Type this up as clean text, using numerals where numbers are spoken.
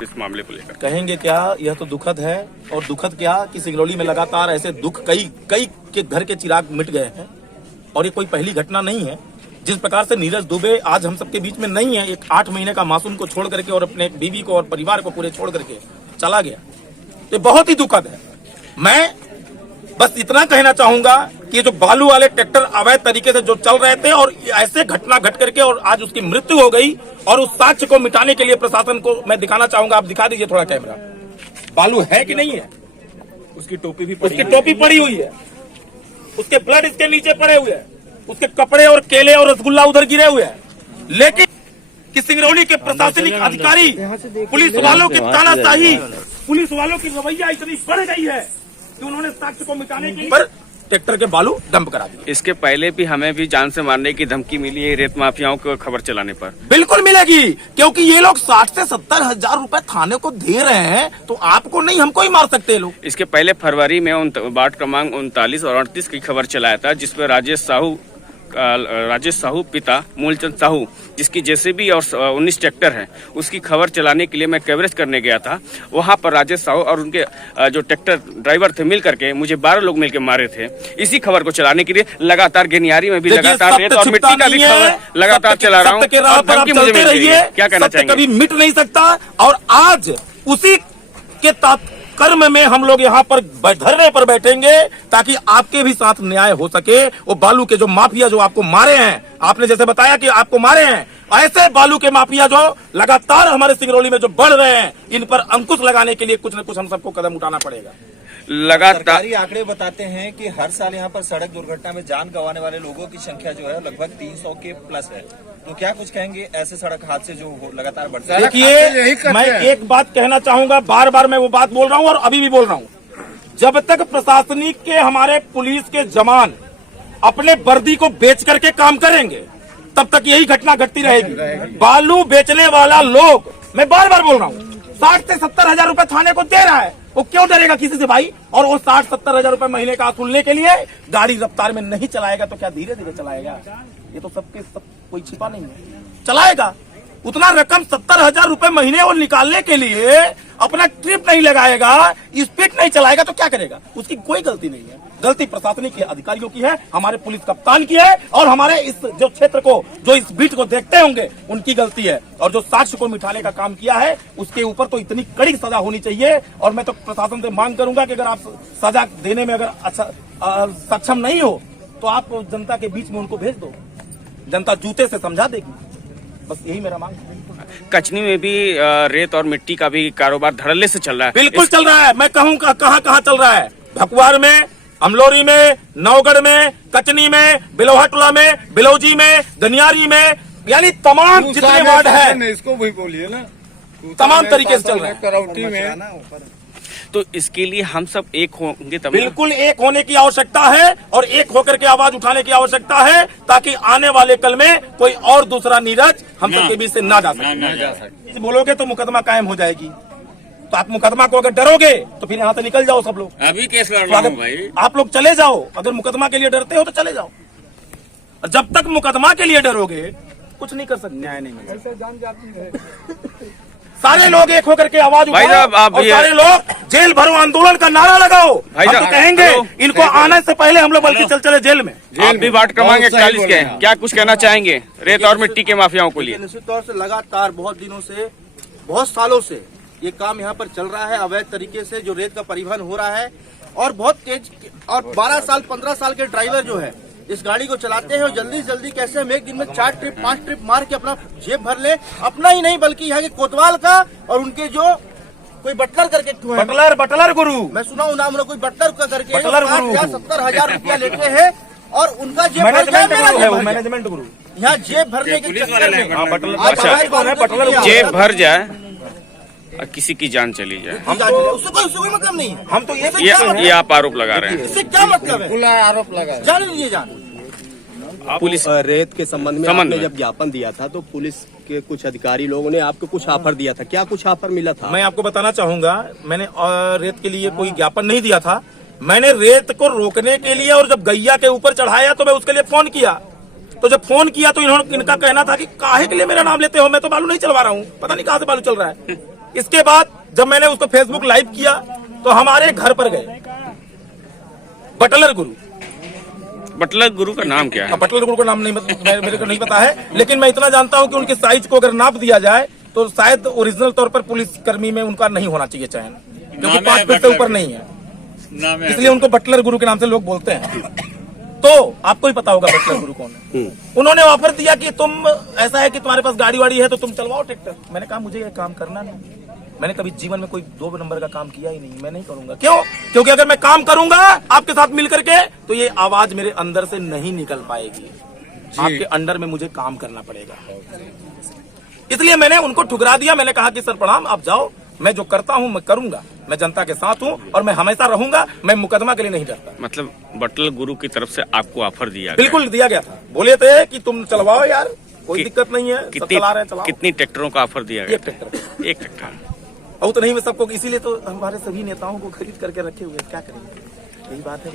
आप इस मामले को लेकर? कहेंगे क्या, यह तो दुखद है। और दुखद क्या कि सिंगरौली में लगातार ऐसे दुख कई के घर के चिराग मिट गए हैं और ये कोई पहली घटना नहीं है। जिस प्रकार से नीरज दुबे आज हम सबके बीच में नहीं है, एक 8 महीने का मासूम को छोड़ करके और अपने बीवी को और परिवार को पूरे छोड़ करके चला गया, ये बहुत ही दुखद है। मैं बस इतना कहना चाहूंगा कि ये जो बालू वाले ट्रैक्टर अवैध तरीके से जो चल रहे थे और ऐसे घटना घट करके और आज उसकी मृत्यु हो गई, और उस साक्ष्य को मिटाने के लिए प्रशासन को मैं दिखाना चाहूंगा। आप दिखा दीजिए थोड़ा कैमरा, बालू है कि नहीं है? उसकी टोपी पड़ी हुई है, उसके ब्लड इसके नीचे पड़े हुए हैं, उसके कपड़े और केले और रसगुल्ला उधर गिरे हुए हैं। लेकिन कि सिंगरौली के प्रशासनिक अधिकारी, पुलिस वालों की तानाशाही, पुलिस वालों की रवैया इतनी बढ़ गई है कि उन्होंने साक्ष्य को मिटाने के लिए ट्रैक्टर के बालू डंप करा दिए। इसके पहले भी हमें भी जान से मारने की धमकी मिली है रेत माफियाओं को खबर चलाने पर। बिल्कुल मिलेगी, क्योंकि ये लोग 60 से 70 हजार रुपए थाने को दे रहे हैं, तो आपको नहीं हमको ही मार सकते लोग। इसके पहले फरवरी में वार्ड क्रमांक 39 और 38 की खबर चलाया था, जिसपे राजेश साहू पिता मूलचंद साहू, जिसकी जेसीबी और 19 ट्रैक्टर है, उसकी खबर चलाने के लिए मैं कवरेज करने गया था। वहां पर राजेश साहू और उनके जो ट्रैक्टर ड्राइवर थे मिल करके मुझे 12 लोग मिलकर मारे थे। इसी खबर को चलाने के लिए लगातार गेनियारी में भी लगातार रेत और मिट्टी का भी खबर लगातार चला रहा हूँ। क्या कहना चाहेंगे? कभी मिट नहीं सकता। और आज उसी के कर्म में हम लोग यहाँ पर धरने पर बैठेंगे ताकि आपके भी साथ न्याय हो सके। वो बालू के जो माफिया जो आपको मारे हैं, आपने जैसे बताया कि आपको मारे हैं, ऐसे बालू के माफिया जो लगातार हमारे सिंगरौली में जो बढ़ रहे हैं, इन पर अंकुश लगाने के लिए कुछ न कुछ हम सबको कदम उठाना पड़ेगा। लगातार सरकारी आंकड़े बताते हैं कि हर साल यहाँ पर सड़क दुर्घटना में जान गंवाने वाले लोगों की संख्या जो है लगभग 300 के प्लस है। तो क्या कुछ कहेंगे ऐसे सड़क हादसे जो लगातार बढ़ते हैं? देखिए, मैं एक बात कहना चाहूंगा, बार बार मैं वो बात बोल रहा हूँ और अभी भी बोल रहा हूँ, जब तक प्रशासनिक के हमारे पुलिस के जवान अपने वर्दी को बेच करके काम करेंगे, तब तक यही घटना घटती रहेगी। बालू बेचने वाला लोग, मैं बार बार बोल रहा हूँ, 60 से 70 हजार रुपए थाने को दे रहा है, वो क्यों डरेगा किसी से भाई? और वो 60-70 हजार रुपए महीने का वसूलने के लिए गाड़ी रफ्तार में नहीं चलाएगा तो क्या धीरे धीरे चलाएगा? ये तो सबके सब कोई छिपा नहीं है, चलाएगा। उतना रकम 70 हजार रुपए महीने और निकालने के लिए अपना ट्रिप नहीं लगाएगा, स्पीड नहीं चलाएगा तो क्या करेगा? उसकी कोई गलती नहीं है, गलती प्रशासनिक के अधिकारियों की है, हमारे पुलिस कप्तान की है और हमारे इस जो क्षेत्र को, जो इस बीट को देखते होंगे, उनकी गलती है। और जो साक्ष्य को मिटाने का काम किया है उसके ऊपर तो इतनी कड़ी सजा होनी चाहिए। और मैं तो प्रशासन से मांग करूंगा कि अगर आप सजा देने में अगर अच्छा सक्षम नहीं हो तो आप जनता के बीच में उनको भेज दो, जनता जूते से समझा देगी। बस यही मेरा मांग है। कचनी में भी रेत और मिट्टी का भी कारोबार धड़ल्ले से चल रहा है। बिल्कुल चल रहा है। मैं कहूँगा कहाँ चल रहा है? भकुआर में, अमलोरी में, नवगढ़ में, कचनी में, बिलोहाटुला में, बिलौजी में, गनियारी में, यानी तमाम जितने वार्ड है, इसको वही बोलिए ना, तमाम तरीके से चल रहा है। करौटी में तो इसके लिए हम सब एक होंगे तभी। बिल्कुल एक होने की आवश्यकता है और एक होकर के आवाज उठाने की आवश्यकता है, ताकि आने वाले कल में कोई और दूसरा नीरज हम सबके बीच से ना जा सके। बोलोगे तो मुकदमा कायम हो जाएगी। तो आप मुकदमा को अगर डरोगे तो फिर यहाँ से निकल जाओ सब लोग। अभी केस लड़ रहा हूं भाई। आप लोग चले जाओ, अगर मुकदमा के लिए डरते हो तो चले जाओ। और जब तक मुकदमा के लिए डरोगे कुछ नहीं कर सकते, न्याय नहीं मिलेगा। जान जाती है। सारे लोग एक होकर के आवाज उठाओ आप और सारे लोग जेल भरो आंदोलन का नारा लगाओ। हम तो कहेंगे इनको आने से पहले हम लोग बल्कि चले जेल में। आप भी वार्ड क्रमांक 41 के हैं, क्या कुछ कहना चाहेंगे रेत और मिट्टी के माफियाओं को लिए? निश्चित तौर से लगातार बहुत दिनों से, बहुत सालों से ये काम यहाँ पर चल रहा है। अवैध तरीके से जो रेत का परिवहन हो रहा है और बहुत तेज, और 12 साल 15 साल के ड्राइवर जो है इस गाड़ी को चलाते हैं और जल्दी जल्दी कैसे हम एक दिन में 4 ट्रिप 5 ट्रिप मार के अपना जेब भर ले, अपना ही नहीं बल्कि यहाँ के कोतवाल का और उनके जो कोई बटलर करके बटलर गुरु, मैं सुना हूँ नाम, कोई बटलर का करके बटलर गुरु 70 हजार रुपया लेते हैं और उनका जेब भर जाए, मैनेजमेंट गुरु यहाँ जेब भरने के चक्कर में जेब भर जाए और किसी की जान चली जाए, उससे कोई मतलब नहीं है। हम तो ये आप आरोप लगा रहे हैं। इससे क्या मतलब है? खुला आरोप लगा जाने दीजिए जान। पुलिस रेत के संबंध में आपने जब ज्ञापन दिया था तो पुलिस के कुछ अधिकारी लोगों ने आपको कुछ ऑफर दिया था, क्या कुछ ऑफर मिला था? मैं आपको बताना चाहूंगा, मैंने रेत के लिए कोई ज्ञापन नहीं दिया था। मैंने रेत को रोकने के लिए और जब गैया के ऊपर चढ़ाया तो मैं उसके लिए फोन किया। तो जब फोन किया तो इनका कहना था कि काहे के लिए मेरा नाम लेते हो, मैं तो बालू नहीं चलवा रहा हूँ, पता नहीं कहाँ से बालू चल रहा है। इसके बाद जब मैंने उसको फेसबुक लाइव किया तो हमारे घर पर गए बटलर गुरु। बटलर गुरु का नाम क्या है? बटलर गुरु का नाम नहीं मेरे को नहीं पता है, लेकिन मैं इतना जानता हूं कि उनके साइज को अगर नाप दिया जाए तो शायद ओरिजिनल तौर पर पुलिस कर्मी में उनका नहीं होना चाहिए चयन, क्योंकि 5 फीट से ऊपर नहीं है, इसलिए उनको बटलर गुरु के नाम से लोग बोलते हैं। तो आपको ही पता होगा बटलर गुरु कौन है। उन्होंने ऑफर दिया कि तुम ऐसा है कि तुम्हारे पास गाड़ी वाड़ी है तो तुम चलवाओ ट्रैक्टर। मैंने कहा मुझे ये काम करना नहीं, मैंने कभी जीवन में कोई 2 नंबर का काम किया ही नहीं, मैं नहीं करूंगा। क्यों? क्योंकि अगर मैं काम करूंगा आपके साथ मिल करके तो ये आवाज मेरे अंदर से नहीं निकल पाएगी, आपके अंडर में मुझे काम करना पड़ेगा। इसलिए मैंने उनको ठुकरा दिया। मैंने कहा कि सर प्रणाम, आप जाओ, मैं जो करता हूं मैं करूंगा, मैं जनता के साथ हूं और मैं हमेशा रहूंगा, मैं मुकदमा के लिए नहीं डरता। मतलब बटलर गुरु की तरफ से आपको ऑफर दिया गया? बिल्कुल दिया गया था, बोले थे कि तुम चलवाओ यार, कोई दिक्कत नहीं है, सब चला रहे हैं, चलाओ। कितनी ट्रैक्टरों का ऑफर दिया गया? एक ट्रैक्टर। एक ट्रैक्टर। और तो नहीं, मैं सबको, इसीलिए तो हमारे सभी नेताओं को खरीद करके रखे हुए, क्या करेंगे, यही बात है।